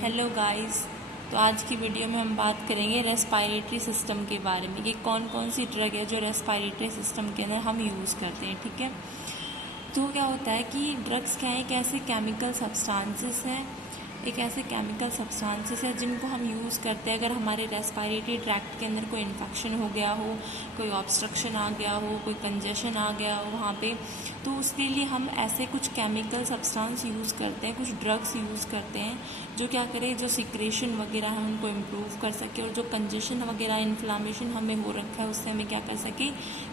Hello guys. तो आज की वीडियो में हम बात करेंगे रेस्पायरेटरी सिस्टम के बारे में कि कौन कौन सी ड्रग है जो रेस्पायरेटरी सिस्टम के अंदर हम यूज़ करते हैं। ठीक है, तो क्या होता है कि ड्रग्स क्या है, एक ऐसे केमिकल सब्सटेंसेस हैं, जिनको हम यूज़ करते हैं अगर हमारे रेस्पायरेटरी ट्रैक्ट के अंदर कोई इन्फेक्शन हो गया हो, कोई ऑब्स्ट्रक्शन आ गया हो, कोई कंजेशन आ गया हो वहाँ पे, तो उसके लिए हम ऐसे कुछ केमिकल सब्सटेंस यूज़ करते हैं, कुछ ड्रग्स यूज़ करते हैं जो क्या करें, जो सिक्रेशन वगैरह है उनको इम्प्रूव कर सके और जो कंजेशन वगैरह इन्फ्लामेशन हमें हो रखा है उससे हमें क्या कर सके,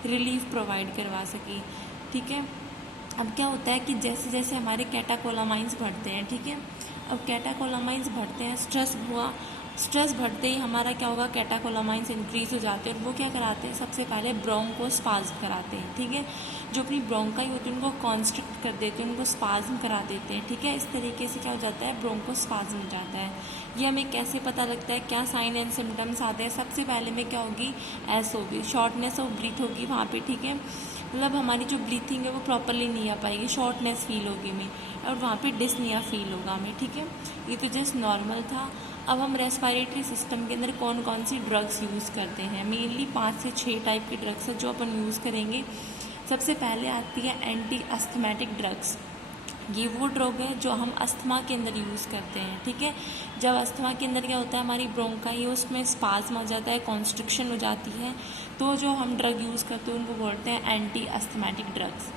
रिलीफ प्रोवाइड करवा सके। ठीक है, अब क्या होता है कि जैसे जैसे हमारे कैटाकोलामाइंस बढ़ते हैं, ठीक है, अब कैटाकोलामाइंस बढ़ते हैं, स्ट्रेस बढ़ते ही हमारा क्या होगा, कैटाकोलामाइंस इंक्रीज हो जाते हैं और वो क्या कराते हैं, सबसे पहले ब्रोंकोस्पाज्म कराते हैं। ठीक है, जो अपनी ब्रोंकाई होती है उनको कॉन्स्ट्रिक्ट कर देते हैं, उनको स्पाज्म करा देते हैं। ठीक है, इस तरीके से क्या हो जाता है, ब्रोंकोस्पाज्म हो जाता है। ये हमें कैसे पता लगता है, क्या साइन एंड सिम्टम्स आते हैं। सबसे पहले में क्या होगी, एस होगी, शॉर्टनेस ऑफ ब्रीथ होगी वहाँ पे। ठीक है, मतलब हमारी जो ब्रीथिंग है वो प्रॉपरली नहीं आ पाएगी, शॉर्टनेस फील होगी हमें और वहाँ पे डिस्निया फील होगा हमें। ठीक है, ये तो जस्ट नॉर्मल था। अब हम रेस्पायरेटरी सिस्टम के अंदर कौन कौन सी ड्रग्स यूज़ करते हैं, मेनली 5 से 6 टाइप की ड्रग्स है जो अपन यूज़ करेंगे। सबसे पहले आती है एंटी अस्थमेटिक ड्रग्स। ये वो ड्रग है जो हम अस्थमा के अंदर यूज़ करते हैं। ठीक है, जब अस्थमा के अंदर क्या होता है, हमारी ब्रोंकाई है उसमें स्पाज्म आ जाता है, कॉन्स्ट्रिक्शन हो जाती है, तो जो हम ड्रग यूज़ करते हैं उनको बोलते हैं एंटी अस्थमेटिक ड्रग्स।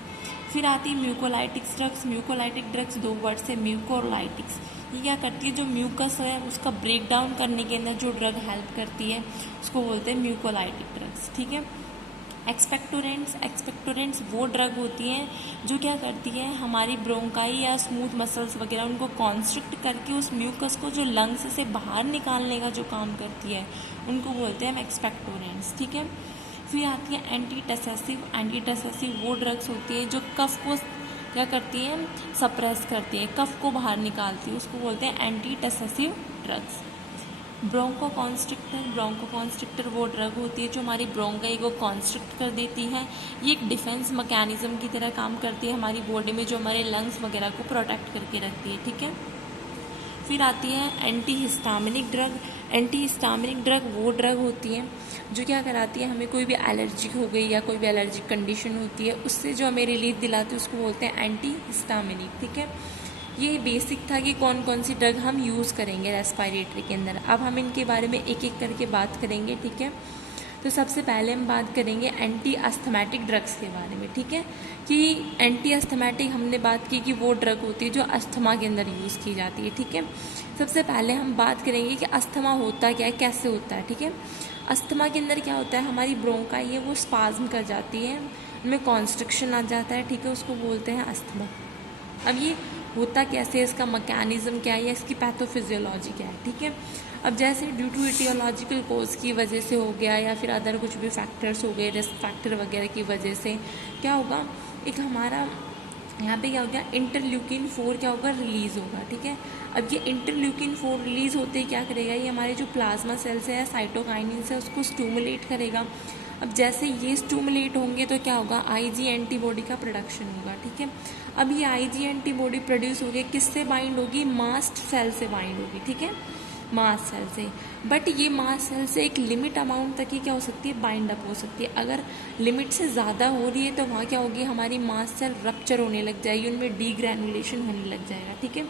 फिर आती है mucolytics drugs. Mucolytic drugs 2 word से, म्यूकोलाइटिक्स, ये क्या करती है, जो म्यूकस है उसका ब्रेक डाउन करने के अंदर जो ड्रग हेल्प करती है उसको बोलते हैं म्यूकोलाइटिक ड्रग्स। ठीक है, एक्सपेक्टोरेंट्स वो ड्रग होती हैं जो क्या करती है, हमारी ब्रोंकाई या स्मूथ मसल्स वगैरह उनको कॉन्स्ट्रिक्ट करके उस म्यूकस को जो लंग्स से बाहर निकालने का जो काम करती है उनको बोलते हैं हम एक्सपेक्टोरेंट्स। ठीक है, फिर आती है एंटीटसेसिव। एंटीटसेसिव वो ड्रग्स होती है जो कफ को क्या करती है, सप्रेस करती है, कफ को बाहर निकालती है, उसको बोलते हैं एंटीटसेसिव ड्रग्स। ब्रोंकोकॉन्स्ट्रिक्टर वो ड्रग होती है जो हमारी ब्रोंकाई को कॉन्स्ट्रिक्ट कर देती है। ये एक डिफेंस मैकेनिज्म की तरह काम करती है हमारी बॉडी में, जो हमारे लंग्स वगैरह को प्रोटेक्ट करके रखती है। ठीक है, फिर आती है एंटीहिस्टामिनिक ड्रग। एंटीहिस्टामिनिक ड्रग वो ड्रग होती है जो क्या कराती है, हमें कोई भी एलर्जी हो गई या कोई भी एलर्जिक कंडीशन होती है उससे जो हमें रिलीफ दिलाती है उसको बोलते हैं एंटीहिस्टामिनिक। ठीक है, ये बेसिक था कि कौन कौन सी ड्रग हम यूज़ करेंगे रेस्पायरेटरी के अंदर। अब हम इनके बारे में एक एक करके बात करेंगे। ठीक है, तो सबसे पहले हम बात करेंगे एंटी अस्थमेटिक ड्रग्स के बारे में। ठीक है, कि एंटी अस्थमेटिक हमने बात की कि वो ड्रग होती है जो अस्थमा के अंदर यूज़ की जाती है। ठीक है, सबसे पहले हम बात करेंगे कि अस्थमा होता क्या है, कैसे होता है। ठीक है, अस्थमा के अंदर क्या होता है, हमारी ब्रोंकाई है वो स्पाज्म कर जाती है, उनमें कॉन्स्ट्रिक्शन आ जाता है। ठीक है, उसको बोलते हैं अस्थमा। अब ये होता कैसे, इसका मैकेनिज्म क्या है या इसकी पैथोफिजियोलॉजी क्या है। ठीक है, अब जैसे ड्यू टू इटियोलॉजिकल कोज की वजह से हो गया या फिर अदर कुछ भी फैक्टर्स हो गए, रिस्क फैक्टर वगैरह की वजह से क्या होगा, एक हमारा यहाँ पे क्या हो गया, इंटरल्यूकिन 4 क्या होगा, रिलीज़ होगा। ठीक है, अब ये इंटरल्यूकिन 4 रिलीज़ होते ही क्या करेगा, ये हमारे जो प्लाज्मा सेल्स है या साइटोकाइनिन्स है उसको स्टूमुलेट करेगा। अब जैसे ये स्टूमुलेट होंगे तो क्या होगा, आईजी एंटीबॉडी का प्रोडक्शन होगा। ठीक है, अब ये आईजी एंटीबॉडी प्रोड्यूस होगी, किससे बाइंड होगी, मास्ट सेल से बाइंड होगी। ठीक है, मास्ट सेल से, बट ये मास्ट सेल से एक लिमिट अमाउंट तक ही क्या हो सकती है, बाइंड अप हो सकती है। अगर लिमिट से ज़्यादा हो रही है तो वहाँ क्या होगी, हमारी मास्ट सेल रप्चर होने लग जाएगी, उनमें डीग्रैनुलेशन होने लग जाएगा। ठीक है,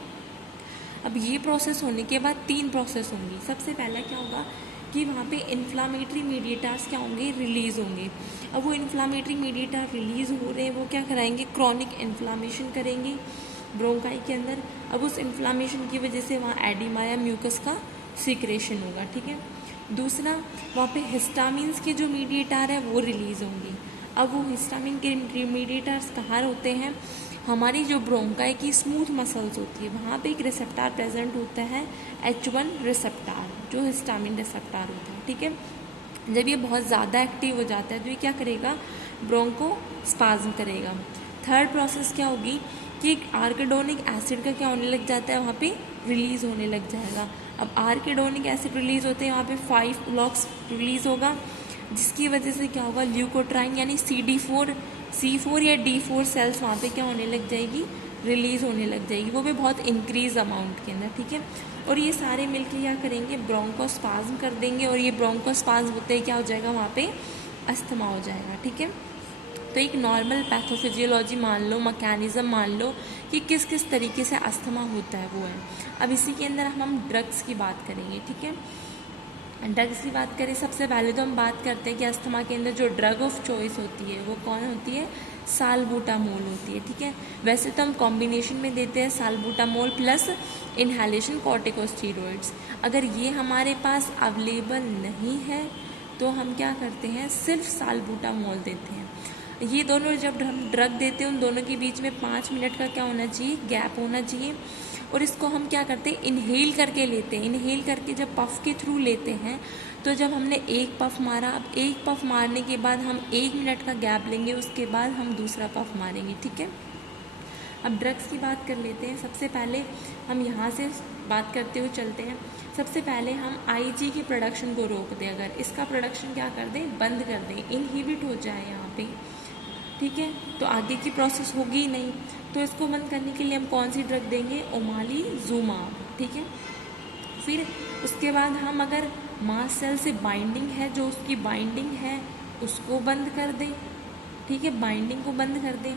अब ये प्रोसेस होने के बाद 3 प्रोसेस होंगी। सबसे पहला क्या होगा कि वहाँ पे इन्फ्लामेटरी मीडिएटर्स क्या होंगे, रिलीज़ होंगे। अब वो इन्फ्लामेटरी मीडिएटर रिलीज़ हो रहे हैं, वो क्या कराएंगे, क्रॉनिक इन्फ्लामेशन करेंगे ब्रोंकाई के अंदर। अब उस इन्फ्लामेशन की वजह से वहाँ एडिमा या म्यूकस का सीक्रेशन होगा। ठीक है, दूसरा वहाँ पे हिस्टामिन्स के जो मीडिएटर है वो रिलीज़ होंगे। अब वो हिस्टामिन के मीडिएटर्स कहाँ होते हैं, हमारी जो ब्रोंकाई की स्मूथ मसल्स होती है वहाँ पे एक रिसेप्टार प्रेजेंट होता है, H1 रिसेप्टार, जो हिस्टामिन रिसेप्टार होता है। ठीक है, जब ये बहुत ज़्यादा एक्टिव हो जाता है तो ये क्या करेगा, ब्रोंको स्पाज्म करेगा। थर्ड प्रोसेस क्या होगी कि आर्किडोनिक एसिड का क्या होने लग जाता है, वहाँ पे रिलीज़ होने लग जाएगा। अब आर्किडोनिक एसिड रिलीज़ होते हैं, वहाँ पे 5 ब्लॉक्स रिलीज़ होगा, जिसकी वजह से क्या होगा, ल्यूकोट्राइन यानी C4 या D4 सेल्स वहाँ पे क्या होने लग जाएगी, रिलीज़ होने लग जाएगी, वो भी बहुत इंक्रीज अमाउंट के अंदर, ठीक है। और ये सारे मिलके क्या करेंगे, ब्रोंकोस्पाज्म कर देंगे, और ये ब्रोंकोस्पाज्म होते ही क्या हो जाएगा, वहाँ पे अस्थमा हो जाएगा, ठीक है। तो एक नॉर्मल पैथोफिजियोलॉजी मान लो, मैकेनिज्म मान लो कि किस किस तरीके से अस्थमा होता है वो है। अब इसी के अंदर हम ड्रग्स की बात करेंगे, ठीक है। ड्रग्स की बात करें, सबसे पहले तो हम बात करते हैं कि अस्थमा के अंदर जो ड्रग ऑफ चॉइस होती है वो कौन होती है, साल्बुटामोल होती है, ठीक है। वैसे तो हम कॉम्बिनेशन में देते हैं साल्बुटामोल प्लस इनहेलेशन कॉर्टिकोस्टेरॉइड्स। अगर ये हमारे पास अवेलेबल नहीं है तो हम क्या करते हैं, सिर्फ साल्बुटामोल देते हैं। ये दोनों जब हम ड्रग देते हैं उन दोनों के बीच में 5 मिनट का क्या होना चाहिए, गैप होना चाहिए। और इसको हम क्या करते हैं, इनहेल करके लेते हैं। इनहेल करके जब पफ के थ्रू लेते हैं तो जब हमने एक पफ मारा, अब एक पफ मारने के बाद हम 1 मिनट का गैप लेंगे, उसके बाद हम दूसरा पफ मारेंगे, ठीक है। अब ड्रग्स की बात कर लेते हैं। सबसे पहले हम यहाँ से बात करते हुए चलते हैं। सबसे पहले हम आईजी की प्रोडक्शन को रोक दें, अगर इसका प्रोडक्शन क्या कर दें, बंद कर दें, इनहिबिट हो जाए यहाँ पे, ठीक है, तो आगे की प्रोसेस होगी ही नहीं। तो इसको बंद करने के लिए हम कौन सी ड्रग देंगे, ओमालीजुमाब, ठीक है। फिर उसके बाद हम अगर मास्ट सेल से बाइंडिंग है, जो उसकी बाइंडिंग है उसको बंद कर दें, ठीक है, बाइंडिंग को बंद कर दें,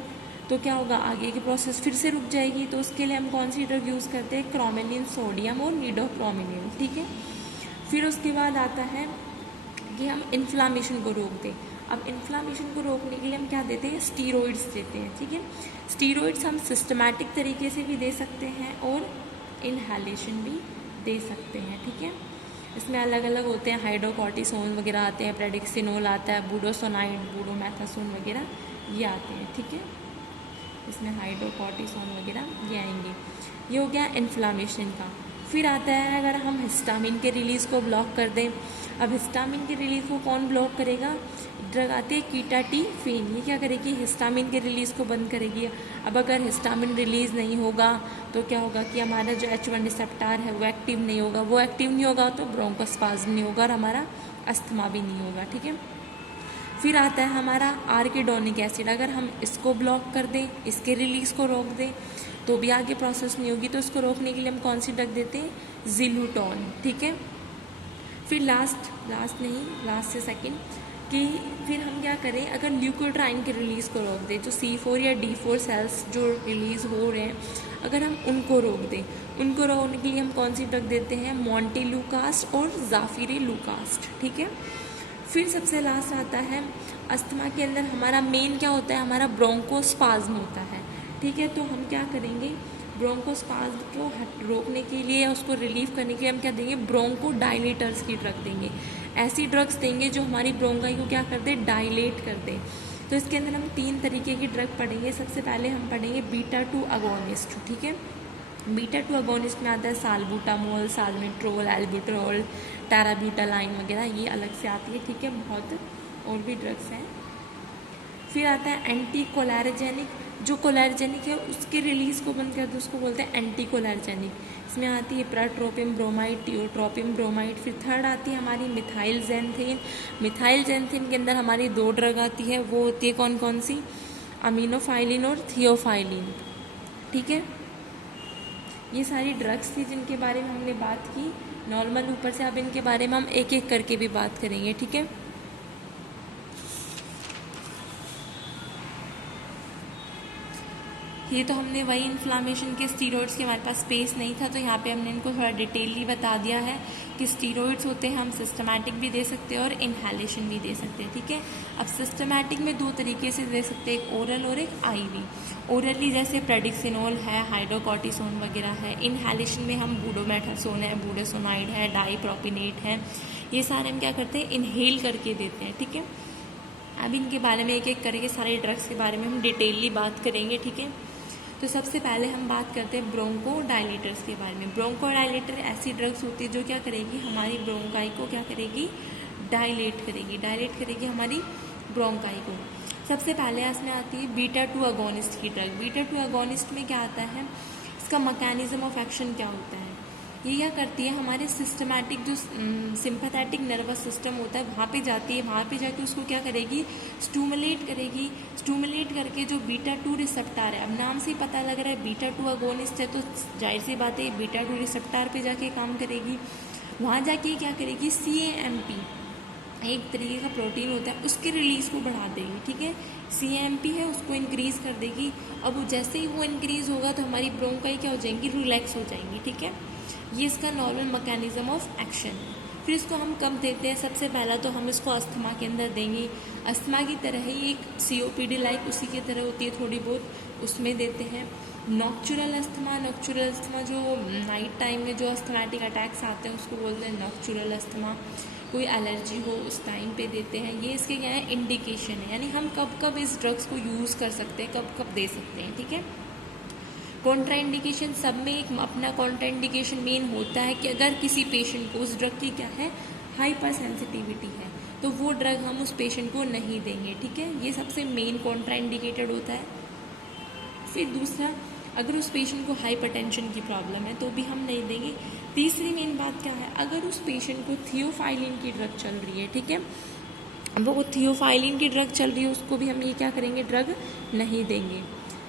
तो क्या होगा, आगे की प्रोसेस फिर से रुक जाएगी। तो उसके लिए हम कौन सी ड्रग यूज़ करते हैं, क्रोमेलिन सोडियम और नीडोक्रोमिनिल, ठीक है। फिर उसके बाद आता है कि हम इन्फ्लामेशन को रोक दें। अब इन्फ्लामेशन को रोकने के लिए हम क्या देते हैं, स्टीरॉइड्स देते हैं, ठीक है। स्टीरॉइड्स हम सिस्टमैटिक तरीके से भी दे सकते हैं और इनहेलेशन भी दे सकते हैं, ठीक है। इसमें अलग अलग होते हैं, हाइड्रोकॉर्टिसोन वगैरह आते हैं, प्रेडिक्सिनोल आता है, बूडोसोनाइड, बूडोमेथासोन वगैरह ये आते हैं, ठीक है। इसमें हाइड्रोकॉर्टिसोन वगैरह ये आएंगे। ये हो गया इन्फ्लामेशन का। फिर आता है अगर हम हिस्टामिन के रिलीज़ को ब्लॉक कर दें। अब हिस्टामिन के रिलीज़ को कौन ब्लॉक करेगा, ड्रग आती है कीटाटीफेन, ये क्या करेगी, हिस्टामिन के रिलीज़ को बंद करेगी। अब अगर हिस्टामिन रिलीज़ नहीं होगा तो क्या होगा कि हमारा जो H1 रिसेप्टर है वो एक्टिव नहीं होगा, वो एक्टिव नहीं होगा तो ब्रोंकोस्पाज्म नहीं होगा और हमारा अस्थमा भी नहीं होगा, ठीक है। फिर आता है हमारा आर्किडोनिक एसिड, अगर हम इसको ब्लॉक कर दें, इसके रिलीज़ को रोक दें तो भी आगे प्रोसेस नहीं होगी। तो इसको रोकने के लिए हम कौन सी ड्रग देते हैं, जिलूटोन, ठीक है। फिर लास्ट से सेकंड कि फिर हम क्या करें, अगर ल्यूकोट्राइन के रिलीज़ को रोक दें, जो C4 या D4 सेल्स जो रिलीज़ हो रहे हैं, अगर हम उनको रोक दें, उनको रोकने के लिए हम कौन सी ड्रग देते हैं, मोंटेलुकास्ट और ज़ाफिरेलुकास्ट, ठीक है। फिर सबसे लास्ट आता है अस्थमा के अंदर हमारा मेन क्या होता है, हमारा ब्रोंकोस्पाज्म होता है, ठीक है। तो हम क्या करेंगे, ब्रोंकोस्पाज्म को रोकने के लिए, उसको रिलीव करने के लिए हम क्या देंगे, ब्रोंको डायलेटर्स की ड्रग देंगे। ऐसी ड्रग्स देंगे जो हमारी ब्रोंकाई को क्या कर दे, डायलेट कर दे। तो इसके अंदर हम 3 तरीके की ड्रग पढ़ेंगे। सबसे पहले हम पढ़ेंगे बीटा-2 अगोनिस्ट, ठीक है। बीटा-2 अगोनिस्ट में आता है साल्बुटामोल, साल्मेट्रोल, एल्बुट्रोल, टेराब्यूटालाइन वगैरह, ये अलग से आती है, ठीक है। बहुत और भी ड्रग्स हैं। फिर आता है एंटी कोलेरोजेनिक, जो कोलेरोजेनिक है उसके रिलीज़ को बंद कर दो, उसको बोलते हैं एंटी कोलेरोजेनिक। इसमें आती है प्राट्रोपियम ब्रोमाइड, टियोट्रोपियम ब्रोमाइड। फिर थर्ड आती है हमारी मिथाइल जेंथिन। मिथाइल जेंथिन के अंदर हमारी 2 ड्रग आती है, वो होती है कौन कौन सी, अमीनोफाइलिन और थियोफाइलिन, ठीक है। ये सारी ड्रग्स थी जिनके बारे में हमने बात की नॉर्मल ऊपर से। अब इनके बारे में हम एक एक करके भी बात करेंगे, ठीक है। ये तो हमने वही इन्फ्लामेशन के स्टीरॉइड्स के, हमारे पास स्पेस नहीं था तो यहाँ पे हमने इनको थोड़ा डिटेलली बता दिया है कि स्टीरॉइड्स होते हैं, हम सिस्टमैटिक भी दे सकते हैं और इनहेलेशन भी दे सकते हैं, ठीक है। अब सिस्टमैटिक में 2 तरीके से दे सकते हैं, एक ओरल और एक आईवी। ओरली जैसे प्रेडिक्सिनोल है, हाइड्रोकॉर्टिसोन वगैरह है। इनहेलेशन में हम बूडोमेथासोन है, बूडोसोनाइड है, डाइप्रोपिनेट है, ये सारे हम क्या करते हैं, इनहेल करके देते हैं, ठीक है। अब इनके बारे में एक एक करके सारे ड्रग्स के बारे में हम डिटेलली बात करेंगे, ठीक है। तो सबसे पहले हम बात करते हैं ब्रोंको डायलेटर्स के बारे में। ब्रोंको डायलेटर ऐसी ड्रग्स होती है जो क्या करेगी, हमारी ब्रोंकाई को क्या करेगी, डायलेट करेगी हमारी ब्रोंकाई को। सबसे पहले इसमें आती है बीटा-2 अगोनिस्ट की ड्रग। बीटा-2 अगोनिस्ट में क्या आता है, इसका मैकेनिज्म ऑफ एक्शन क्या होता है, ये क्या करती है, हमारे सिस्टमैटिक जो सिंपैथेटिक नर्वस सिस्टम होता है वहाँ पे जाती है, वहाँ पे जाके उसको क्या करेगी, स्टूमुलेट करेगी। स्टूमुलेट करके जो बीटा 2 रिसेप्टर है, अब नाम से ही पता लग रहा है बीटा 2 अगोनिस्ट है, तो जाहिर सी बात है बीटा 2 रिसेप्टर पे जाके काम करेगी। वहाँ जाके क्या करेगी, CAMP एक तरीके का प्रोटीन होता है, उसके रिलीज को बढ़ा देगी। ठीक है, CAMP है उसको इंक्रीज कर देगी। अब जैसे ही वो इंक्रीज होगा तो हमारी ब्रोंकाई क्या हो जाएंगी, रिलैक्स हो जाएंगी। ठीक है, ये इसका नॉर्मल मैकेनिज्म ऑफ एक्शन है। फिर इसको हम कब देते हैं, सबसे पहला तो हम इसको अस्थमा के अंदर देंगे। अस्थमा की तरह ही एक COPD लाइक उसी की तरह होती है थोड़ी बहुत, उसमें देते हैं। नॉक्चुरल अस्थमा जो नाइट टाइम में जो अस्थमैटिक अटैक्स आते हैं उसको बोलते हैं नॉक्चुरल अस्थमा। कोई एलर्जी हो उस टाइम पे देते हैं। ये इसके क्या है, इंडिकेशन है, यानी हम कब कब इस ड्रग्स को यूज़ कर सकते हैं, कब कब दे सकते हैं। ठीक है, कॉन्ट्रा इंडिकेशन सब में एक अपना कॉन्ट्रा इंडिकेशन मेन होता है कि अगर किसी पेशेंट को उस ड्रग की क्या है, हाइपर सेंसिटिविटी है, तो वो ड्रग हम उस पेशेंट को नहीं देंगे। ठीक है, ये सबसे मेन कॉन्ट्रा इंडिकेटेड होता है। फिर दूसरा, अगर उस पेशेंट को हाइपरटेंशन की प्रॉब्लम है तो भी हम नहीं देंगे। तीसरी मेन बात क्या है, अगर उस पेशेंट को थियोफाइलिन की ड्रग चल रही है, ठीक है, अब वो थियोफाइलिन की ड्रग चल रही है, उसको भी हम ये क्या करेंगे, ड्रग नहीं देंगे।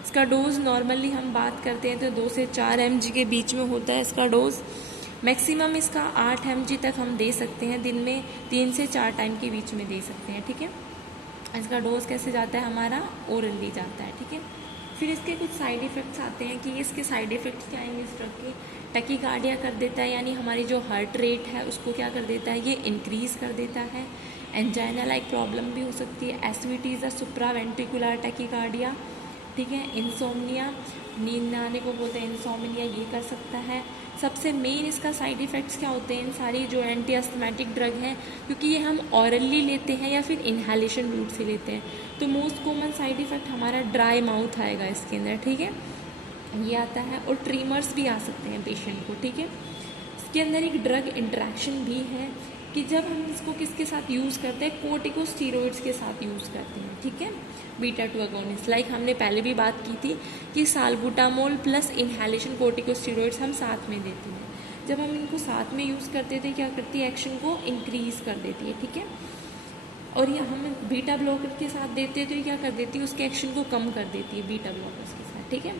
इसका डोज नॉर्मली हम बात करते हैं तो 2 से 4 mg के बीच में होता है इसका डोज। मैक्सिमम इसका 8 mg तक हम दे सकते हैं, दिन में 3 से 4 टाइम के बीच में दे सकते हैं। ठीक है, इसका डोज कैसे जाता है हमारा, ओरली जाता है। ठीक है, फिर इसके कुछ साइड इफ़ेक्ट्स आते हैं कि इसके साइड इफ़ेक्ट्स क्या आएंगे इस ड्रग के, टैकीकार्डिया कर देता है, यानी हमारी जो हार्ट रेट है उसको क्या कर देता है, ये इंक्रीज़ कर देता है। एंजाइना लाइक प्रॉब्लम भी हो सकती है। SVT supraventricular tachycardia. ठीक है, इंसोम्निया, नींद न आने को बोलते हैं इंसोम्निया, ये कर सकता है। सबसे मेन इसका साइड इफ़ेक्ट्स क्या होते हैं इन सारी जो एंटी अस्थमैटिक ड्रग हैं, क्योंकि ये हम ऑरली लेते हैं या फिर इनहेलेशन रूट से लेते हैं, तो मोस्ट कॉमन साइड इफ़ेक्ट हमारा ड्राई माउथ आएगा इसके अंदर। ठीक है, ये आता है, और ट्रीमर्स भी आ सकते हैं पेशेंट को। ठीक है, इसके अंदर एक ड्रग इंटरेक्शन भी है कि जब हम इसको किसके साथ यूज़ करते हैं, कोर्टिकोस्टेरॉइड्स के साथ यूज़ करते हैं। ठीक है, बीटा 2 अगोनिस्ट, लाइक हमने पहले भी बात की थी कि साल्बुटामोल प्लस इनहेलेशन कोर्टिकोस्टेरॉइड्स हम साथ में देते हैं। जब हम इनको साथ में यूज़ करते थे क्या करती है, एक्शन को इंक्रीज़ कर देती है। ठीक है, और ये हम बीटा ब्लॉकर के साथ देते हैं तो ये क्या कर देती है, उसके एक्शन को कम कर देती है बीटा ब्लॉकर्स के साथ। ठीक है,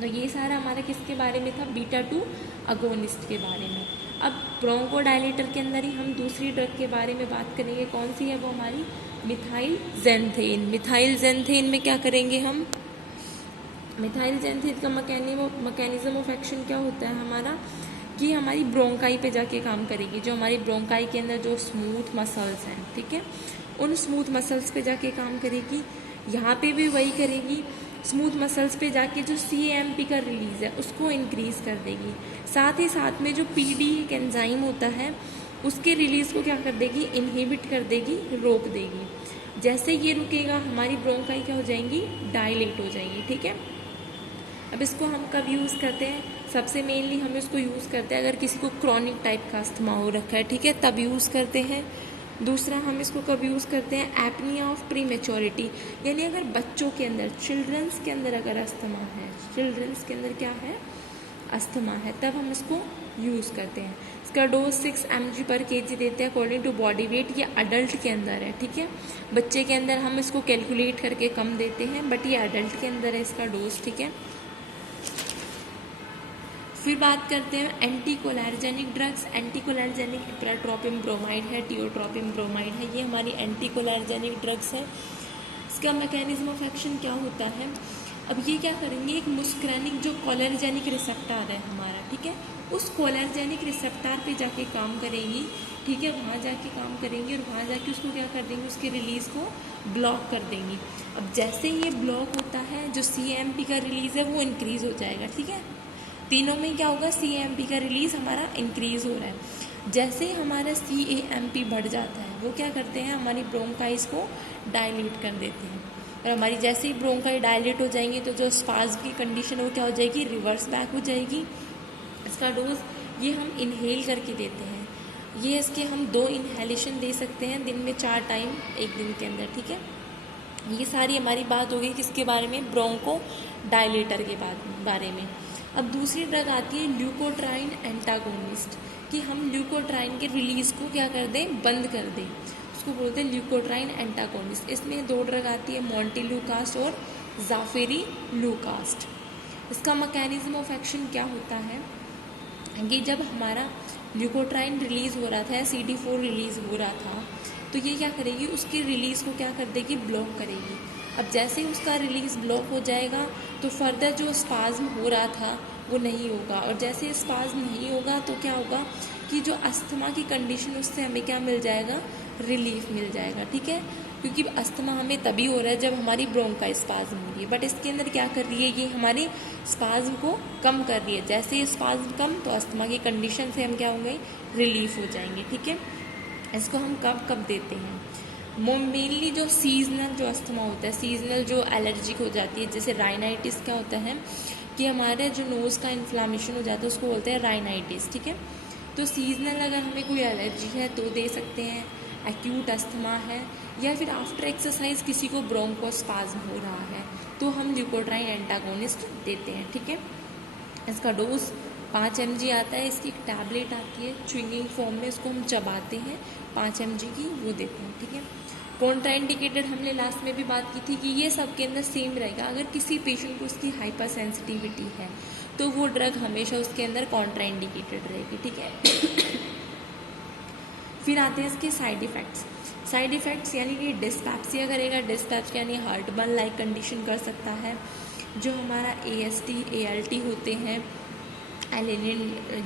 तो ये सारा हमारा किसके बारे में था, बीटा 2 अगोनिस्ट के बारे में। अब ब्रोंकोडायलेटर के अंदर ही हम दूसरी ड्रग के बारे में बात करेंगे, कौन सी है वो हमारी मिथाइल ज़ैंथेन। मिथाइल ज़ैंथेन में क्या करेंगे हम, मिथाइल ज़ैंथेन का मैकेनिज्म ऑफ एक्शन क्या होता है हमारा, कि हमारी ब्रोंकाई पे जाके काम करेगी, जो हमारी ब्रोंकाई के अंदर जो स्मूथ मसल्स हैं, ठीक है, उन स्मूथ मसल्स पे जाके काम करेगी। यहाँ पे भी वही करेगी, स्मूथ मसल्स पे जाके जो CAMP का रिलीज़ है उसको इंक्रीज़ कर देगी। साथ ही साथ में जो PD एक एंजाइम होता है उसके रिलीज़ को क्या कर देगी, इनहिबिट कर देगी, रोक देगी। जैसे ये रुकेगा हमारी ब्रोंकाई क्या हो जाएंगी, डायलेट हो जाएंगी। ठीक है, अब इसको हम कब यूज़ करते हैं, सबसे मेनली हम इसको यूज़ करते हैं अगर किसी को क्रॉनिक टाइप का अस्थमा हो रखा है, ठीक है, तब यूज़ करते हैं। दूसरा हम इसको कब यूज़ करते हैं, एपनिया ऑफ प्री मेच्योरिटी, यानी अगर बच्चों के अंदर, चिल्ड्रंस के अंदर अगर अस्थमा है, चिल्ड्रंस के अंदर क्या है, अस्थमा है, तब हम इसको यूज़ करते हैं। इसका डोज 6 mg पर kg देते हैं अकॉर्डिंग टू बॉडी वेट। ये अडल्ट के अंदर है, ठीक है, बच्चे के अंदर हम इसको कैलकुलेट करके कम देते हैं, बट ये अडल्ट के अंदर है इसका डोज। ठीक है, फिर बात करते हैं एंटीकोलर्जेनिक ड्रग्स। एंटीकोलर्जेनिक इप्राट्रोपिन ब्रोमाइड है, टियोट्रोपिन ब्रोमाइड है, ये हमारी एंटीकोलर्जेनिक ड्रग्स है। इसका मैकेनिज्म ऑफ एक्शन क्या होता है, अब ये क्या करेंगे, एक मुस्क्रेनिक जो कोलर्जेनिक रिसेप्टर है हमारा, ठीक है, उस कोलर्जेनिक रिसेप्टर पे जाके काम करेंगी। ठीक है, वहाँ जाके काम करेंगी और वहाँ जाके उसको क्या कर देंगे, उसके रिलीज़ को ब्लॉक कर देंगी। अब जैसे ये ब्लॉक होता है, जो CAMP का रिलीज़ है वो इंक्रीज़ हो जाएगा। ठीक है, तीनों में क्या होगा, CAMP का रिलीज़ हमारा इंक्रीज़ हो रहा है। जैसे हमारा CAMP बढ़ जाता है वो क्या करते हैं, हमारी ब्रोंकाइज को डायलेट कर देते हैं, और हमारी जैसे ही ब्रोंकाई डायलेट हो जाएंगी तो जो स्पाज्म की कंडीशन है वो क्या हो जाएगी, रिवर्स बैक हो जाएगी। इसका डोज ये हम इनहेल करके देते हैं, ये इसके हम 2 इनहेलेशन दे सकते हैं दिन में 4 टाइम एक दिन के अंदर। ठीक है, ये सारी हमारी बात हो गई किसके बारे में, ब्रोंको डायलेटर के बारे में। अब दूसरी ड्रग आती है ल्यूकोट्राइन एंटागोनिस्ट, कि हम ल्यूकोट्राइन के रिलीज को क्या कर दें, बंद कर दें, उसको बोलते हैं ल्यूकोट्राइन एंटागोनिस्ट। इसमें दो ड्रग आती है, मोंटेलुकास्ट और ज़ाफेरीलुकास्ट। इसका मैकेनिज्म ऑफ एक्शन क्या होता है कि जब हमारा ल्यूकोट्राइन रिलीज़ हो रहा था या CD4 रिलीज़ हो रहा था, तो ये क्या करेगी, उसकी रिलीज़ को क्या कर देगी, ब्लॉक करेगी। अब जैसे ही उसका रिलीज़ ब्लॉक हो जाएगा तो फर्दर जो स्पाज्म हो रहा था वो नहीं होगा, और जैसे स्पाज्म नहीं होगा तो क्या होगा कि जो अस्थमा की कंडीशन, उससे हमें क्या मिल जाएगा, रिलीफ मिल जाएगा। ठीक है, क्योंकि अस्थमा हमें तभी हो रहा है जब हमारी ब्रोंका स्पाज्म हो रही है, बट इसके अंदर क्या कर रही है, ये हमारे स्पाज्म को कम कर रही है। जैसे ही स्पाज्म कम तो अस्थमा की कंडीशन से हम क्या होंगे, रिलीफ हो जाएंगे। ठीक है, इसको हम कब कब देते हैं, मेनली जो सीजनल जो अस्थमा होता है, सीजनल जो एलर्जिक हो जाती है, जैसे राइनाइटिस क्या होता है कि हमारे जो नोज़ का इन्फ्लामेशन हो जाता है उसको बोलते हैं राइनाइटिस। ठीक है, तो सीजनल अगर हमें कोई एलर्जी है तो दे सकते हैं, एक्यूट अस्थमा है, या फिर आफ्टर एक्सरसाइज किसी को ब्रोंकोस्पाज्म हो रहा है तो हम ल्यूकोट्राइन एंटागोनिस्ट देते हैं। ठीक है, इसका डोज 5 mg आता है, इसकी एक टैबलेट आती है च्युइंगिंग फॉर्म में, इसको हम चबाते हैं 5 mg की, वो देते हैं। ठीक है, कॉन्ट्राइंडिकेटेड हमने लास्ट में भी बात की थी कि ये सब के अंदर सेम रहेगा। अगर किसी पेशेंट को उसकी हाइपर सेंसिटिविटी है तो वो ड्रग हमेशा उसके अंदर कॉन्ट्राइंडिकेटेड रहेगी। ठीक है, फिर आते हैं इसके साइड इफ़ेक्ट्स। साइड इफ़ेक्ट्स यानी कि डिस्पैप्सिया करेगा, डिस्पैप्सिया यानी हार्ट बर्न लाइक कंडीशन कर सकता है। जो हमारा AST ALT होते हैं, एलिनिन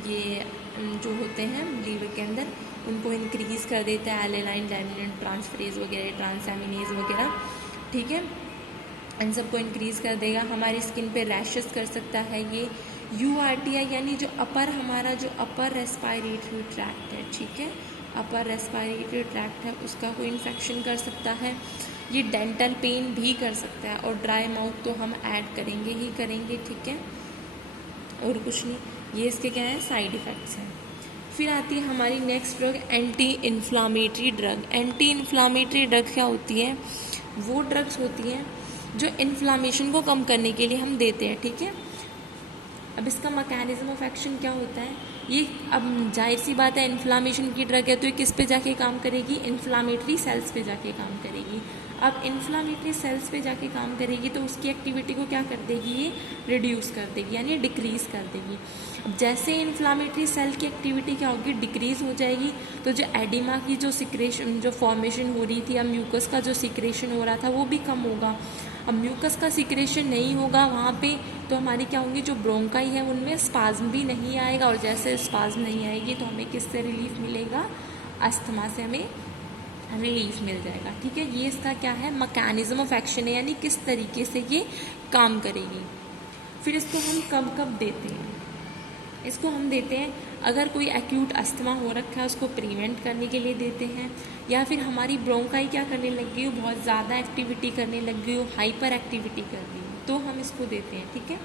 ये जो होते हैं लीवर के अंदर, उनको इंक्रीज़ कर देता है, एलेनाइन लैमिनिन ट्रांसफरेज वगैरह, ट्रांसएमिनेज वगैरह। ठीक है, इन सबको इंक्रीज़ कर देगा। हमारी स्किन पे रैशेस कर सकता है ये। URTI यानी जो हमारा जो अपर रेस्पायरेटरी ट्रैक्ट है, ठीक है, अपर रेस्पायरेटरी ट्रैक्ट है, उसका कोई इन्फेक्शन कर सकता है। ये डेंटल पेन भी कर सकता है, और ड्राई माउथ तो हम ऐड करेंगे ही करेंगे। ठीक है, और कुछ नहीं, ये इसके क्या है, साइड इफ़ेक्ट्स हैं। फिर आती है हमारी next drug, anti inflammatory drug. Anti inflammatory drug क्या होती है, वो ड्रग्स होती हैं जो इन्फ्लामेशन को कम करने के लिए हम देते हैं। ठीक है, अब इसका मैकेनिज्म ऑफ एक्शन क्या होता है, ये अब जाहिर सी बात है इन्फ्लामेशन की ड्रग है तो ये किस पे जाके काम करेगी, इन्फ्लामेटरी सेल्स पे जाके काम करेगी। अब इन्फ्लामेटरी सेल्स पे जाके काम करेगी तो उसकी एक्टिविटी को क्या कर देगी, ये रिड्यूस कर देगी यानी डिक्रीज़ कर देगी। अब जैसे इन्फ्लामेटरी सेल की एक्टिविटी क्या होगी, डिक्रीज़ हो जाएगी, तो जो एडिमा की जो सिक्रेशन जो फॉर्मेशन हो रही थी, अब म्यूकस का जो सिक्रेशन हो रहा था वो भी कम होगा। अब म्यूकस का सिक्रेशन नहीं होगा वहाँ पे तो हमारी क्या होंगी, जो ब्रोंकाई है उनमें स्पाज्म भी नहीं आएगा, और जैसे स्पाज्म नहीं आएगी तो हमें किससे रिलीफ मिलेगा, अस्थमा से हमें रिलीफ मिल जाएगा। ठीक है, ये इसका क्या है, मैकेनिज्म ऑफ एक्शन है, यानी किस तरीके से ये काम करेगी। फिर इसको हम कब कब देते हैं, इसको हम देते हैं अगर कोई एक्यूट अस्थमा हो रखा है उसको प्रिवेंट करने के लिए देते हैं, या फिर हमारी ब्रोंकाई क्या करने लग गई हो, बहुत ज़्यादा एक्टिविटी करने लग गई हो, हाइपर एक्टिविटी कर रही हो, तो हम इसको देते हैं। ठीक है,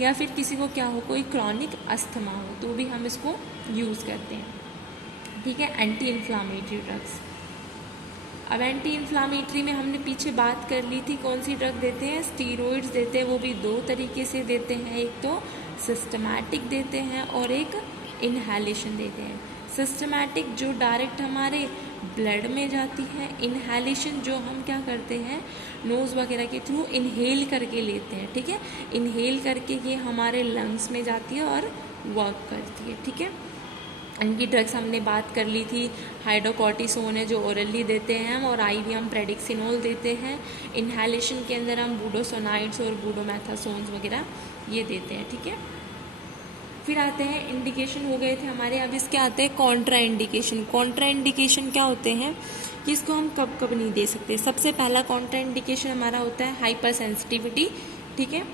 या फिर किसी को क्या हो, कोई क्रॉनिक अस्थमा हो तो भी हम इसको यूज़ करते हैं। ठीक है, एंटी इन्फ्लामेटरी ड्रग्स। अब एंटी इन्फ्लामेटरी में हमने पीछे बात कर ली थी, कौन सी ड्रग देते हैं, स्टीरॉइड्स देते हैं, वो भी दो तरीके से देते हैं, एक तो सिस्टमैटिक देते हैं और एक इनहेलेशन देते हैं। सिस्टमैटिक जो डायरेक्ट हमारे ब्लड में जाती है, इनहेलेशन जो हम क्या करते हैं, नोज़ वगैरह के थ्रू इनहेल करके लेते हैं। ठीक है, इनहेल करके ये हमारे लंग्स में जाती है और वर्क करती है। ठीक है, इनकी ड्रग्स हमने बात कर ली थी, हाइड्रोकॉर्टिसोन है जो ओरली देते हैं हम, और IV हम प्रेडिक्सिनोल देते हैं। इनहेलेशन के अंदर हम बूडोसोनाइड्स और बूडोमेथासोन्स वगैरह ये देते हैं। ठीक है, फिर आते हैं इंडिकेशन हो गए थे हमारे, अब इसके आते हैं कॉन्ट्रा इंडिकेशन। कॉन्ट्रा इंडिकेशन क्या होते हैं कि इसको हम कब कब नहीं दे सकते। सबसे पहला कॉन्ट्रा इंडिकेशन हमारा होता है हाइपर सेंसिटिविटी। ठीक है,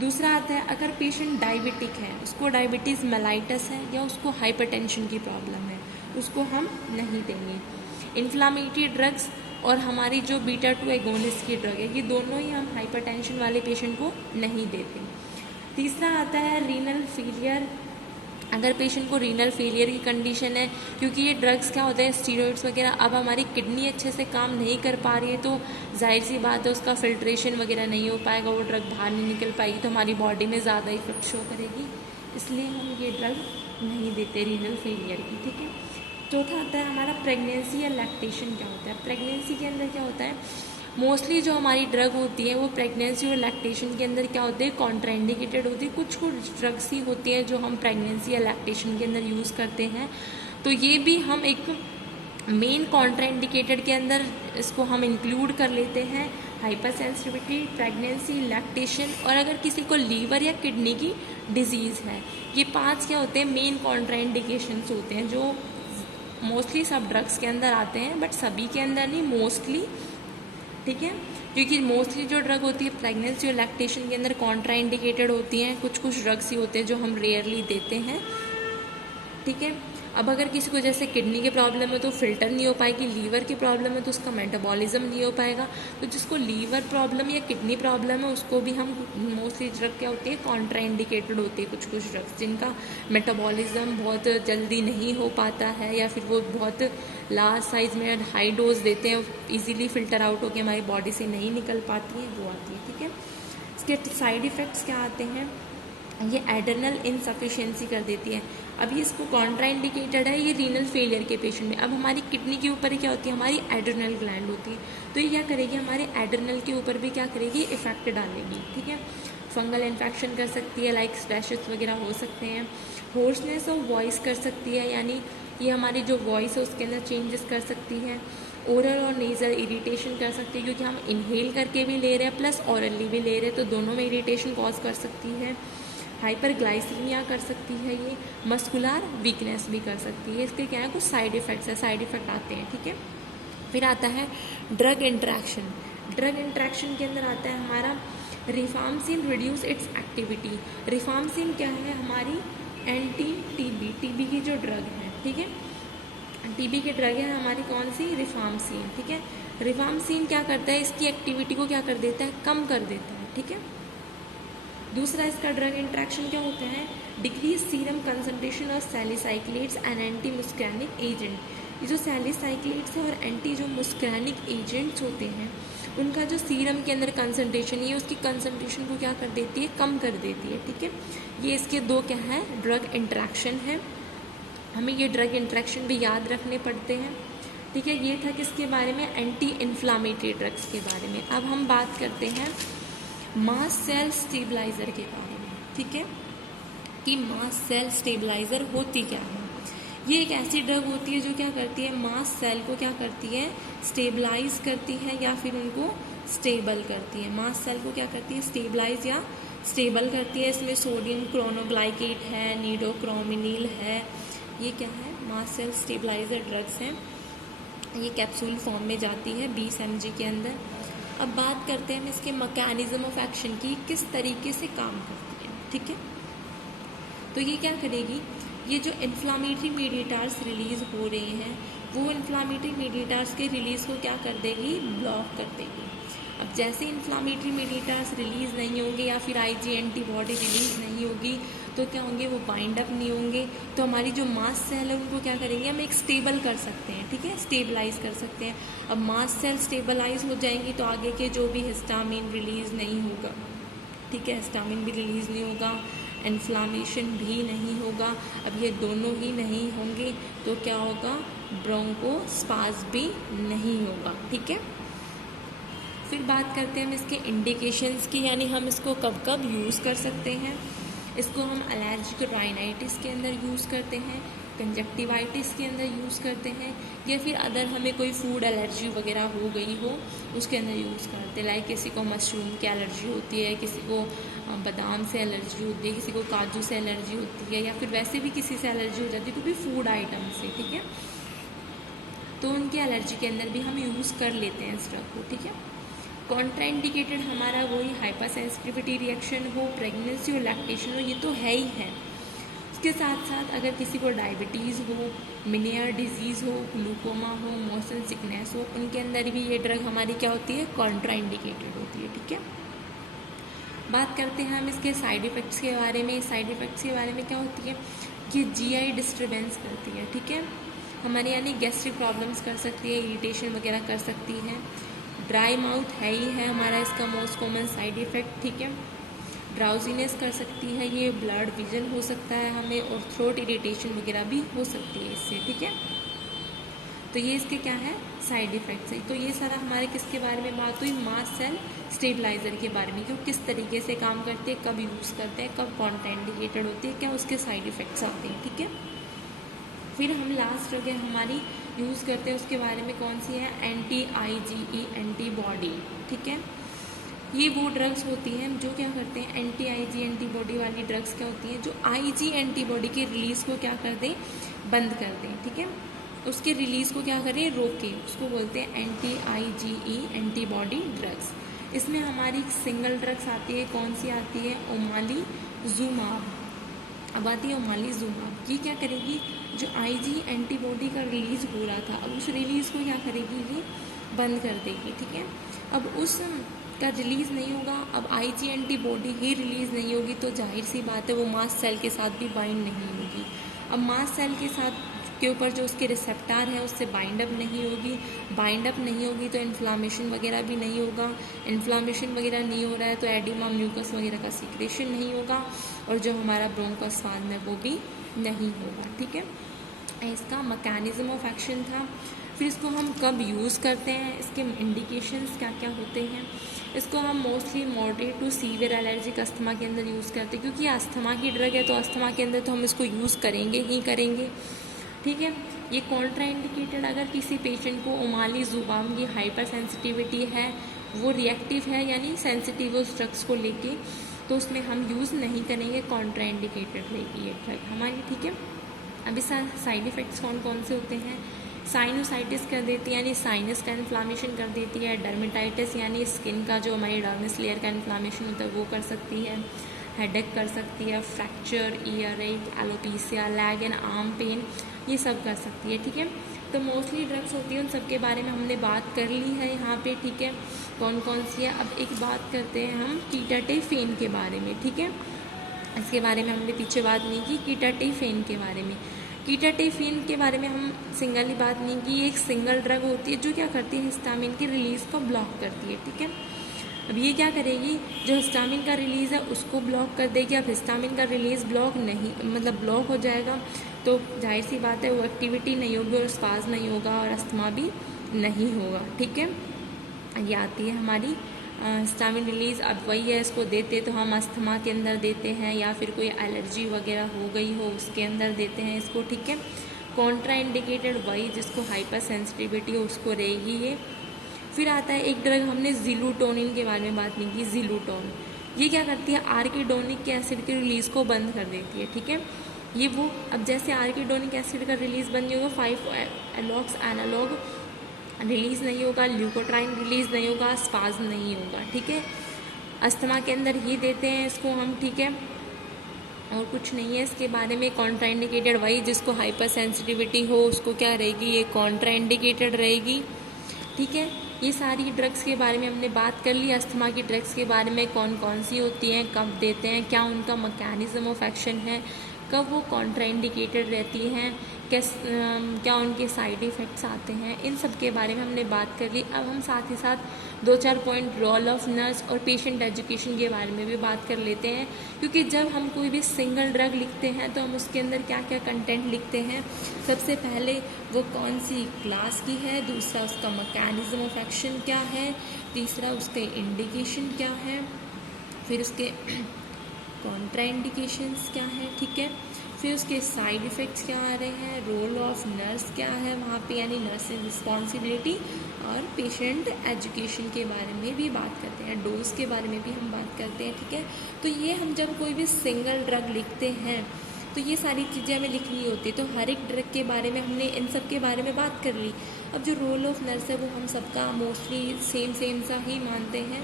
दूसरा आता है अगर पेशेंट डायबिटिक है, उसको डायबिटीज़ मेलाइटस है या उसको हाइपरटेंशन की प्रॉब्लम है, उसको हम नहीं देंगे। इन्फ्लामेटरी ड्रग्स और हमारी जो बीटा-2 एगोनिस्ट की ड्रग है, ये दोनों ही हम हाइपरटेंशन वाले पेशेंट को नहीं देते। तीसरा आता है रीनल फेलियर अगर पेशेंट को रीनल फेलियर की कंडीशन है, क्योंकि ये ड्रग्स क्या होते हैं स्टीरॉइड्स वगैरह, अब हमारी किडनी अच्छे से काम नहीं कर पा रही है तो जाहिर सी बात है उसका फिल्ट्रेशन वगैरह नहीं हो पाएगा, वो ड्रग बाहर नहीं निकल पाएगी तो हमारी बॉडी में ज़्यादा इफेक्ट शो करेगी, इसलिए हम ये ड्रग नहीं देते रीनल फेलियर की, ठीक है। चौथा आता है हमारा प्रेगनेंसी या लैक्टेशन क्या होता है। प्रेगनेंसी के अंदर क्या होता है, मोस्टली जो हमारी ड्रग होती है वो प्रेगनेंसी और लैक्टेशन के अंदर क्या होती है, कॉन्ट्राइंडिकेटेड होती है। कुछ ड्रग्स ही होती है जो हम प्रेगनेंसी या लैक्टेशन के अंदर यूज़ करते हैं, तो ये भी हम एक मेन कॉन्ट्राइंडिकेटेड के अंदर इसको हम इंक्लूड कर लेते हैं। हाइपर सेंसिटिविटी, प्रेगनेंसी, लैक्टेशन और अगर किसी को लीवर या किडनी की डिजीज़ है, ये 5 क्या होते हैं मेन कॉन्ट्राइंडिकेशंस होते हैं जो मोस्टली सब ड्रग्स के अंदर आते हैं, बट सभी के अंदर नहीं, मोस्टली, ठीक है। क्योंकि मोस्टली जो ड्रग होती है प्रेगनेंसी और लैक्टेशन के अंदर कॉन्ट्राइंडिकेटेड होती हैं, कुछ ड्रग्स ही होते हैं जो हम रेयरली देते हैं, ठीक है। अब अगर किसी को जैसे किडनी की प्रॉब्लम है तो फिल्टर नहीं हो पाएगी, लीवर की प्रॉब्लम है तो उसका मेटाबॉलिज्म नहीं हो पाएगा, तो जिसको लीवर प्रॉब्लम या किडनी प्रॉब्लम है उसको भी हम मोस्टली ड्रग क्या होती है कॉन्ट्राइंडिकेटेड होती है, कुछ ड्रग्स जिनका मेटाबॉलिज्म बहुत जल्दी नहीं हो पाता है या फिर वो बहुत लार्ज साइज में हाई डोज देते हैं, इजीली फिल्टर आउट होकर हमारी बॉडी से नहीं निकल पाती हैं, वो आती है, ठीक है। इसके साइड इफ़ेक्ट्स क्या आते हैं, ये एडर्नल इनसफिशिएंसी कर देती है। अभी इसको कॉन्ट्राइंडिकेटेड है ये रीनल फेलियर के पेशेंट में। अब हमारी किडनी के ऊपर क्या होती है, हमारी एड्रिनल ग्लैंड होती है, तो ये क्या करेगी, हमारे एड्रिनल के ऊपर भी क्या करेगी, इफेक्ट डालेगी, ठीक है। फंगल इन्फेक्शन कर सकती है, लाइक स्ट्रेशेस वगैरह हो सकते हैं। होर्सनेस ऑफ वॉइस कर सकती है, यानी ये हमारी जो वॉइस है उसके अंदर चेंजेस कर सकती है। ओरल और नेजल इरिटेशन कर सकती है, क्योंकि हम इनहेल करके भी ले रहे हैं प्लस ऑरली भी ले रहे हैं, तो दोनों में इरिटेशन कॉज कर सकती है। हाइपरग्लाइसीमिया कर सकती है, ये मस्कुलर वीकनेस भी कर सकती है। इसके क्या है, कुछ साइड इफ़ेक्ट्स है, साइड इफ़ेक्ट आते हैं, ठीक है। फिर आता है ड्रग इंट्रैक्शन। ड्रग इंट्रैक्शन के अंदर आता है हमारा रिफार्मसिन रिड्यूस इट्स एक्टिविटी। रिफार्मसिन क्या है, हमारी एंटी टीबी की जो ड्रग है, ठीक है, टीबी की ड्रग है हमारी कौन सी, रिफार्मसिन, ठीक है। रिफार्मसिन क्या करता है, इसकी एक्टिविटी को क्या कर देता है, कम कर देता है, ठीक है। दूसरा इसका ड्रग इंट्रैक्शन क्या होता है, decrease serum concentration of salicylates and anti muscarinic agent. ये जो सैलिसाइक्लेट्स है और एंटी जो मुस्कैनिक एजेंट्स होते हैं उनका जो सीरम के अंदर कंसंट्रेशन है उसकी कंसंट्रेशन को क्या कर देती है, कम कर देती है, ठीक है। ये इसके दो क्या है, ड्रग इंट्रैक्शन है। हमें ये ड्रग इंट्रैक्शन भी याद रखने पड़ते हैं, ठीक है। ये था किसके बारे में, एंटी इन्फ्लामेटरी ड्रग्स के बारे में। अब हम बात करते हैं मास्ट सेल स्टेबलाइज़र के बारे में, ठीक है, कि मास्ट सेल स्टेबलाइज़र होती क्या है। ये एक ऐसी ड्रग होती है जो क्या करती है, मास्ट सेल को क्या करती है, स्टेबलाइज करती है या फिर उनको स्टेबल करती है। मास्ट सेल को क्या करती है, स्टेबलाइज या स्टेबल करती है। इसमें सोडियम क्रोनोग्लाइकेट है, नीडोक्रोमिनिल है, ये क्या है, मास्ट सेल स्टेबलाइजर ड्रग्स हैं। ये कैप्सूल फॉर्म में जाती है 20 mg के अंदर। अब बात करते हैं हम इसके मैकेनिज्म ऑफ एक्शन की, किस तरीके से काम करती है, ठीक है। तो ये क्या करेगी, ये जो इन्फ्लामेटरी मीडिएटर्स रिलीज हो रहे हैं वो इन्फ्लामेटरी मीडिएटर्स के रिलीज़ को क्या कर देगी, ब्लॉक कर देगी। अब जैसे इन्फ्लामेटरी मीडिएटर्स रिलीज़ नहीं होंगे या फिर आईजी एंटीबॉडी रिलीज़ नहीं होगी तो क्या होंगे, वो बाइंड अप नहीं होंगे, तो हमारी जो मास्ट सेल है उनको क्या करेंगे, हम एक स्टेबल कर सकते हैं, ठीक है, स्टेबलाइज कर सकते हैं। अब मास्ट सेल स्टेबलाइज हो जाएंगी तो आगे के जो भी हिस्टामिन रिलीज़ नहीं होगा, ठीक है, हिस्टामिन भी रिलीज़ नहीं होगा, इन्फ्लामेशन भी नहीं होगा। अब ये दोनों ही नहीं होंगे तो क्या होगा, ब्रोंकोस्पाज्म भी नहीं होगा, ठीक है। फिर बात करते हैं हम इसके इंडिकेशंस की, यानी हम इसको कब कब यूज़ कर सकते हैं। इसको हम एलर्जिक राइनाइटिस के अंदर यूज़ करते हैं, कंजक्टिवाइटिस के अंदर यूज़ करते हैं, या फिर अदर हमें कोई फूड एलर्जी वगैरह हो गई हो उसके अंदर यूज़ करते हैं। लाइक किसी को मशरूम की एलर्जी होती है, किसी को बादाम से एलर्जी होती है, किसी को काजू से एलर्जी होती है, या फिर वैसे भी किसी से एलर्जी हो जाती है कोई भी फूड आइटम से, ठीक है, तो उनकी एलर्जी के अंदर भी हम यूज़ कर लेते हैं इस ड्रग को, ठीक है। कॉन्ट्राइंडिकेटेड हमारा वही हाइपर सेंसिटिविटी रिएक्शन हो, प्रेगनेंसी और लैक्टेशन हो, ये तो है ही है। उसके साथ साथ अगर किसी को डायबिटीज़ हो, मिनियर डिजीज़ हो, ग्लूकोमा हो, मोशन सिकनेस हो, उनके अंदर भी ये ड्रग हमारी क्या होती है, कॉन्ट्राइंडिकेटेड होती है, ठीक है। बात करते हैं हम इसके साइड इफ़ेक्ट्स के बारे में। साइड इफ़ेक्ट्स के बारे में क्या होती है, ये जीआई डिस्टर्बेंस करती है, ठीक है, हमारे यानी गैस्ट्रिक प्रॉब्लम्स कर सकती है, इरिटेशन वगैरह कर सकती है। ड्राई माउथ है ही है हमारा इसका मोस्ट कॉमन साइड इफ़ेक्ट, ठीक है। ड्राउजीनेस कर सकती है ये, ब्लड विजन हो सकता है हमें, और थ्रोट इरिटेशन वगैरह भी हो सकती है इससे, ठीक है। तो ये इसके क्या है साइड इफ़ेक्ट्स है। तो ये सारा हमारे किसके बारे में बात हुई, मास्ट सेल स्टेबलाइजर के बारे में, कि वो किस तरीके से काम करते हैं, कब यूज़ करते हैं, कब कॉन्ट्राइंडिकेटेड होती है, क्या उसके साइड इफ़ेक्ट्स आते हैं, ठीक है। फिर हम लास्ट हो गया हमारी यूज़ करते हैं उसके बारे में, कौन सी है, anti-IgE एंटीबॉडी, ठीक है। ये वो ड्रग्स होती हैं जो क्या करते हैं, anti-IgE एंटीबॉडी वाली ड्रग्स क्या होती हैं जो IG एंटीबॉडी के रिलीज़ को क्या कर दें, बंद कर दें, ठीक है, उसके रिलीज़ को क्या करें, रोके, उसको बोलते हैं anti-IgE एंटीबॉडी ड्रग्स। इसमें हमारी सिंगल ड्रग्स आती है, कौन सी आती है, ओमालीजुमाब। अब आती है ओमालीजुमाब, ये क्या करेगी, जो IG एंटीबॉडी का रिलीज़ हो रहा था, अब उस रिलीज़ को क्या करेगी, ये बंद कर देगी, ठीक है। अब उस का रिलीज़ नहीं होगा, अब IG एंटीबॉडी ही रिलीज़ नहीं होगी, तो जाहिर सी बात है वो मास्ट सेल के साथ भी बाइंड नहीं होगी। अब मास्ट सेल के साथ के ऊपर जो उसके रिसेप्टार है उससे बाइंड अप नहीं होगी, बाइंड अप नहीं होगी तो इन्फ्लामेशन वगैरह भी नहीं होगा, इन्फ्लामेशन वगैरह नहीं हो रहा है तो एडिमा म्यूकस वगैरह का सीक्रेशन नहीं होगा, और जो हमारा ब्रोंकोस्पाज्म है वो भी नहीं होगा, ठीक है। इसका मैकेनिज्म ऑफ एक्शन था। फिर इसको हम कब यूज़ करते हैं, इसके इंडिकेशंस क्या क्या होते हैं। इसको हम mostly moderate to severe allergic asthma के अंदर यूज़ करते हैं, क्योंकि ये अस्थमा की ड्रग है तो अस्थमा के अंदर तो हम इसको यूज़ करेंगे ही करेंगे, ठीक है। ये कॉन्ट्राइंडिकेटेड अगर किसी पेशेंट को ओमालीजुमाब की हाइपर सेंसिटिविटी है, वो रिएक्टिव है यानी सेंसिटिव उस ड्रग्स को लेके, तो उसमें हम यूज़ नहीं करेंगे, कॉन्ट्राइंडिकेटेड रहेगी ये ड्रग हमारी, ठीक है। अब इस साइड इफ़ेक्ट्स कौन कौन से होते हैं, साइनोसाइटिस कर देती है यानी साइनस का इन्फ्लामेशन कर देती है, डर्मेटाइटिस यानी स्किन का जो हमारी डर्मिस लेयर का इन्फ्लामेशन होता है वो कर सकती है, हेडेक कर सकती है, fracture, earache, alopecia, leg and arm pain, ये सब कर सकती है, ठीक है। तो मोस्टली ड्रग्स होती है उन सब के बारे में हमने बात कर ली है यहाँ पे, ठीक है, कौन कौन सी है। अब एक बात करते हैं हम कीटाटेफेन के बारे में, ठीक है, इसके बारे में हमने पीछे बात नहीं की, कीटाटेफेन के बारे में। कीटाटेफेन के बारे में हम सिंगल ही बात नहीं की, एक सिंगल ड्रग होती है जो क्या करती है, हिस्टामिन की रिलीज़ को ब्लॉक करती है, ठीक है। अब ये क्या करेगी, जो हिस्टामिन का रिलीज़ है उसको ब्लॉक कर देगी। अब हिस्टामिन का रिलीज़ ब्लॉक नहीं, मतलब ब्लॉक हो जाएगा तो जाहिर सी बात है वो एक्टिविटी नहीं होगी और स्पाज नहीं होगा और अस्थमा भी नहीं होगा, ठीक है। ये आती है हमारी हिस्टामिन रिलीज़। अब वही है, इसको देते तो हम अस्थमा के अंदर देते हैं या फिर कोई एलर्जी वगैरह हो गई हो उसके अंदर देते हैं इसको, ठीक है। कॉन्ट्रा इंडिकेटेड वही जिसको हाइपर सेंसिटिविटी हो उसको रहेगी ये। फिर आता है एक ड्रग, हमने जिलूटोनिन के बारे में बात नहीं की, जिलूटोन ये क्या करती है, आर्किडोनिक एसिड के रिलीज़ को बंद कर देती है, ठीक है। ये वो, अब जैसे आर्किडोनिक एसिड का रिलीज़ बंद नहीं होगा, 5-एलॉक्स एनालॉग रिलीज़ नहीं होगा, ल्यूकोट्राइन रिलीज़ नहीं होगा, स्पाज्म नहीं होगा, ठीक है। अस्थमा के अंदर ही देते हैं इसको हम, ठीक है, और कुछ नहीं है इसके बारे में। कॉन्ट्राइंडिकेटेड वही जिसको हाइपर सेंसिटिविटी हो उसको क्या रहेगी, ये कॉन्ट्राइंडिकेटेड रहेगी, ठीक है। ये सारी ड्रग्स के बारे में हमने बात कर ली। अस्थमा की ड्रग्स के बारे में कौन कौन सी होती हैं, कब देते हैं, क्या उनका मैकेनिज्म ऑफ एक्शन है, कब वो कॉन्ट्राइंडिकेटेड रहती हैं, क्या उनके साइड इफ़ेक्ट्स आते हैं, इन सब के बारे में हमने बात कर ली। अब हम साथ ही साथ 2-4 पॉइंट रोल ऑफ नर्स और पेशेंट एजुकेशन के बारे में भी बात कर लेते हैं, क्योंकि जब हम कोई भी सिंगल ड्रग लिखते हैं तो हम उसके अंदर क्या क्या कंटेंट लिखते हैं। सबसे पहले वो कौन सी क्लास की है, दूसरा उसका मैकेनिज्म ऑफ एक्शन क्या है, तीसरा उसके इंडिकेशन क्या है, फिर उसके कॉन्ट्राइंडिकेशंस क्या है, ठीक है, फिर उसके साइड इफ़ेक्ट्स क्या आ रहे हैं, रोल ऑफ नर्स क्या है वहाँ पे यानी नर्सिंग रिस्पॉन्सिबिलिटी, और पेशेंट एजुकेशन के बारे में भी बात करते हैं, डोज के बारे में भी हम बात करते हैं, ठीक है। तो ये हम जब कोई भी सिंगल ड्रग लिखते हैं तो ये सारी चीज़ें हमें लिखनी होती है। तो हर एक ड्रग के बारे में हमने इन सब के बारे में बात कर ली। अब जो रोल ऑफ नर्स है वो हम सबका मोस्टली सेम सा ही मानते हैं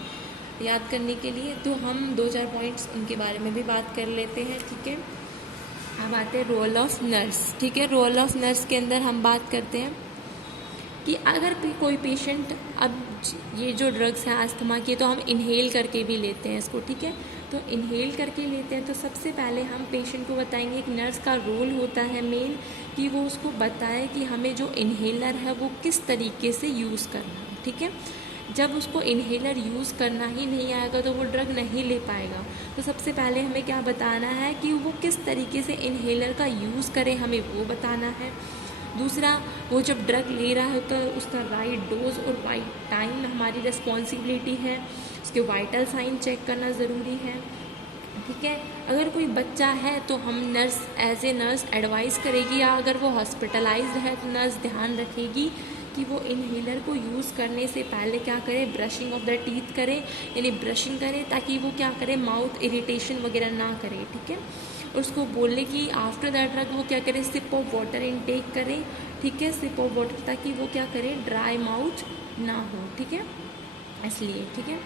याद करने के लिए, तो हम 2-4 पॉइंट्स उनके बारे में भी बात कर लेते हैं, ठीक है। अब आते हैं रोल ऑफ नर्स, ठीक है। रोल ऑफ नर्स के अंदर हम बात करते हैं कि अगर कोई पेशेंट, अब ये जो ड्रग्स हैं अस्थमा की तो हम इन्हेल करके भी लेते हैं इसको, ठीक है। तो इनहेल करके लेते हैं तो सबसे पहले हम पेशेंट को बताएंगे, एक नर्स का रोल होता है मेन कि वो उसको बताए कि हमें जो इनहेलर है वो किस तरीके से यूज़ करना है, ठीक है। जब उसको इनहेलर यूज़ करना ही नहीं आएगा तो वो ड्रग नहीं ले पाएगा। तो सबसे पहले हमें क्या बताना है कि वो किस तरीके से इनहेलर का यूज़ करे, हमें वो बताना है। दूसरा, वो जब ड्रग ले रहा है तो उसका राइट डोज और राइट टाइम हमारी रिस्पॉन्सिबिलिटी है। उसके वाइटल साइन चेक करना ज़रूरी है, ठीक है। अगर कोई बच्चा है तो हम nurse as a nurse advice करेगी, या अगर वो हॉस्पिटलाइज्ड है तो नर्स ध्यान रखेगी कि वो इनहेलर को यूज़ करने से पहले क्या करे, ब्रशिंग ऑफ द टीथ करे, यानी ब्रशिंग करे ताकि वो क्या करे, माउथ इरिटेशन वगैरह ना करे, ठीक है। उसको बोलने कि आफ्टर दैट ड्रग वो क्या करे, सिप ऑफ वाटर इनटेक करे, ठीक है, सिप ऑफ वाटर, ताकि वो क्या करे, ड्राई माउथ ना हो, ठीक है, इसलिए, ठीक है।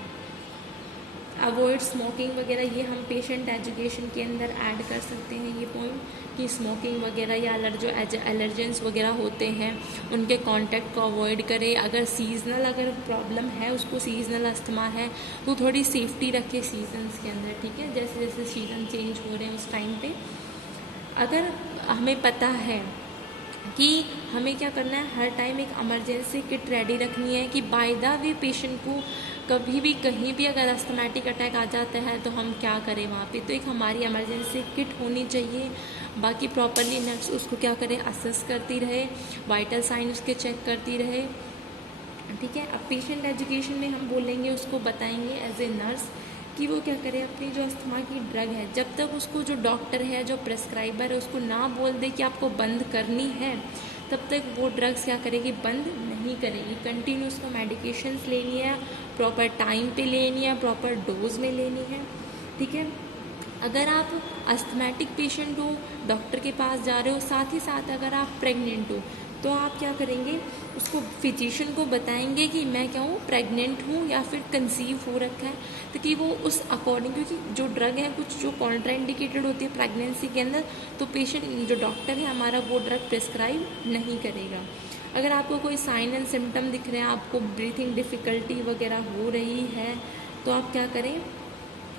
अवॉइड स्मोकिंग वगैरह, ये हम पेशेंट एजुकेशन के अंदर ऐड कर सकते हैं ये पॉइंट कि स्मोकिंग वगैरह या जो एलर्जेंस वगैरह होते हैं उनके कांटेक्ट को अवॉइड करें। अगर सीजनल अगर प्रॉब्लम है, उसको सीजनल अस्थमा है तो थोड़ी सेफ्टी रखे सीजन्स के अंदर, ठीक है, जैसे जैसे सीजन चेंज हो रहे हैं उस टाइम पे। अगर हमें पता है कि हमें क्या करना है, हर टाइम एक इमरजेंसी किट रेडी रखनी है कि बाय द वे पेशेंट को कभी भी कहीं भी अगर अस्थमैटिक अटैक आ जाता है तो हम क्या करें वहाँ पे, तो एक हमारी इमरजेंसी किट होनी चाहिए। बाकी प्रॉपरली नर्स उसको क्या करें, असेस करती रहे, वाइटल साइन उसके चेक करती रहे, ठीक है। अब पेशेंट एजुकेशन में हम बोलेंगे, उसको बताएंगे एज ए नर्स कि वो क्या करे, अपनी जो अस्थमा की ड्रग है, जब तक उसको जो डॉक्टर है, जो प्रेस्क्राइबर है, उसको ना बोल दे कि आपको बंद करनी है, तब तक वो ड्रग्स क्या करेगी, बंद नहीं करेगी। कंटिन्यू उसको मेडिकेशंस लेनी है, प्रॉपर टाइम पे लेनी है, प्रॉपर डोज में लेनी है, ठीक है। अगर आप अस्थमैटिक पेशेंट हो, डॉक्टर के पास जा रहे हो, साथ ही साथ अगर आप प्रेग्नेंट हो तो आप क्या करेंगे, उसको फिजिशियन को बताएंगे कि मैं क्या हूँ, प्रेग्नेंट हूँ या फिर कंसीव हो रखा है, ताकि वो उस अकॉर्डिंग, क्योंकि जो ड्रग है कुछ जो कॉन्ट्राइंडिकेटेड होती है प्रेगनेंसी के अंदर, तो पेशेंट जो डॉक्टर है हमारा वो ड्रग प्रिस्क्राइब नहीं करेगा। अगर आपको कोई साइन एंड सिम्टम दिख रहे हैं, आपको ब्रीथिंग डिफ़िकल्टी वगैरह हो रही है, तो आप क्या करें,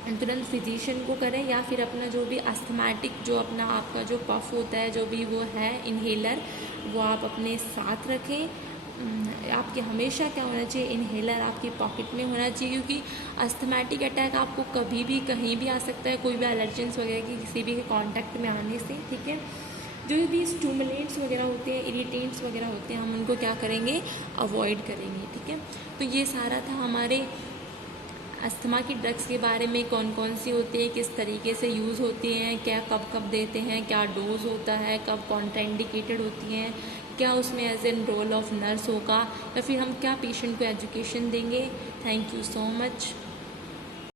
तुरंत फिजिशियन को करें, या फिर अपना जो भी अस्थमैटिक जो अपना आपका जो पफ होता है, जो भी वो है इनहेलर, वो आप अपने साथ रखें। आपके हमेशा क्या होना चाहिए, इनहेलर आपकी पॉकेट में होना चाहिए, क्योंकि अस्थमैटिक अटैक आपको कभी भी कहीं भी आ सकता है, कोई भी एलर्जेंस वगैरह की किसी भी कांटेक्ट में आने से, ठीक है। जो भी स्टूमुलेंट्स वगैरह होते हैं, इरिटेंट्स वगैरह होते हैं, हम उनको क्या करेंगे, अवॉइड करेंगे, ठीक है। तो ये सारा था हमारे अस्थमा की ड्रग्स के बारे में, कौन कौन सी होती है, किस तरीके से यूज़ होती हैं, क्या कब कब देते हैं, क्या डोज होता है, कब कॉन्ट्राइंडिकेटेड होती हैं, क्या उसमें as an role of nurse होगा, या फिर हम क्या पेशेंट को एजुकेशन देंगे। Thank you so much.